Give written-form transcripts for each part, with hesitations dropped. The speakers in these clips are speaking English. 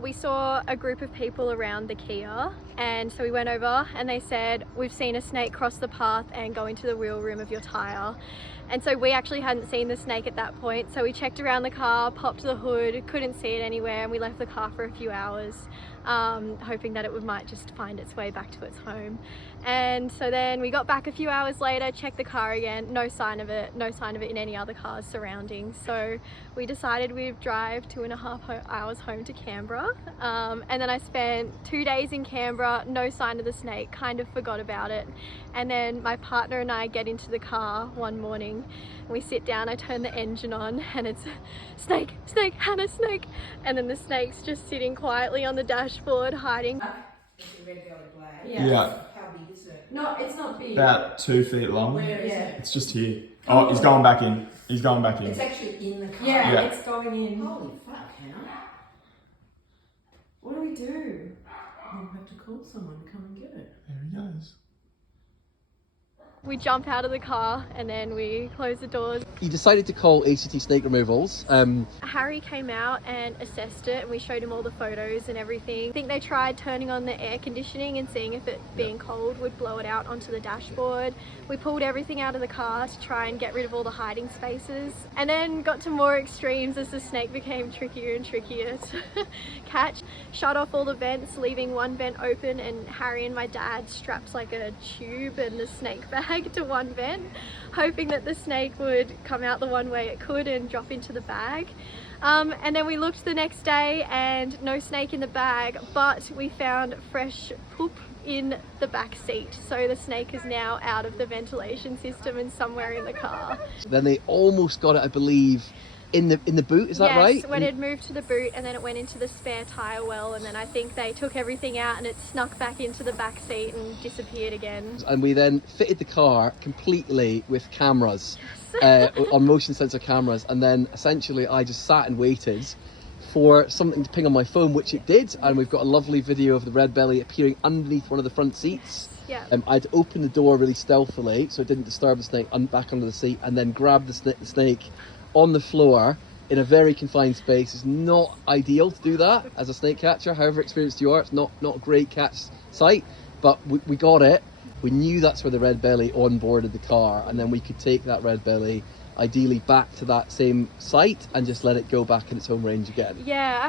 We saw a group of people around the Kia, and so we went over and they said, we've seen a snake cross the path and go into the wheel rim of your tyre. And so we actually hadn't seen the snake at that point, so we checked around the car, popped the hood, couldn't see it anywhere, and we left the car for a few hours, hoping that it might just find its way back to its home. And so then we got back a few hours later, checked the car again, no sign of it in any other cars surrounding. So we decided we'd drive 2.5 hours home to Canberra, and then I spent 2 days in Canberra, no sign of the snake, kind of forgot about it. And then my partner and I get into the car one morning, we sit down, I turn the engine on, and it's snake, snake, Hannah, snake. And then the snake's just sitting quietly on the dashboard, hiding. It's a red belly black. Yeah. How big is it? No, it's not big. About 2 feet long. Where is it? It's just here. Oh, he's going back in. He's going back in. It's actually in the car. Yeah, it's going in. Holy fuck, Hannah. What do we do? We'll have to call someone to come and get it. There he goes. We jump out of the car and then we close the doors. You decided to call ACT Snake Removals. Harry came out and assessed it, and we showed him all the photos and everything. I think they tried turning on the air conditioning and seeing if it being cold would blow it out onto the dashboard. We pulled everything out of the car to try and get rid of all the hiding spaces, and then got to more extremes as the snake became trickier and trickier to catch. Shut off all the vents, leaving one vent open, and Harry and my dad strapped like a tube and the snake bag to one vent, hoping that the snake would come out the one way it could and drop into the bag. And then we looked the next day and no snake in the bag, but we found fresh poop in the back seat. So the snake is now out of the ventilation system and somewhere in the car. Then they almost got it, I believe, in the boot, is that right? Yes, when it moved to the boot, and then it went into the spare tyre well, and then I think they took everything out and it snuck back into the back seat and disappeared again. And we then fitted the car completely with cameras, on motion sensor cameras, and then essentially I just sat and waited for something to ping on my phone, which it did, and we've got a lovely video of the red belly appearing underneath one of the front seats. Yeah. I'd opened the door really stealthily so it didn't disturb the snake, back under the seat, and then grabbed the snake on the floor in a very confined space. It's not ideal to do that as a snake catcher, however experienced you are. It's not a great catch site, but we got it. We knew that's where the red belly onboarded the car, and then we could take that red belly ideally back to that same site and just let it go back in its home range again. Yeah.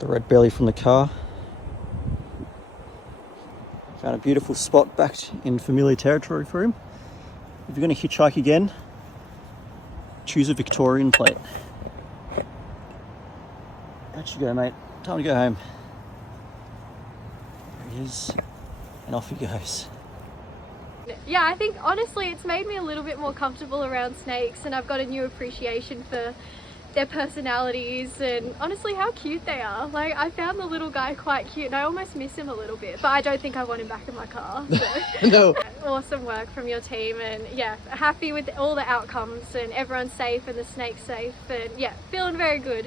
The red belly from the car. Found a beautiful spot back in familiar territory for him. If you're going to hitchhike again, choose a Victorian plate. Out you go, mate. Time to go home. There he is, and off he goes. Yeah, I think honestly it's made me a little bit more comfortable around snakes, and I've got a new appreciation for their personalities and honestly how cute they are. Like, I found the little guy quite cute and I almost miss him a little bit, but I don't think I want him back in my car. So. No. Awesome work from your team, and yeah, happy with all the outcomes, and everyone's safe and the snake's safe, and yeah, feeling very good.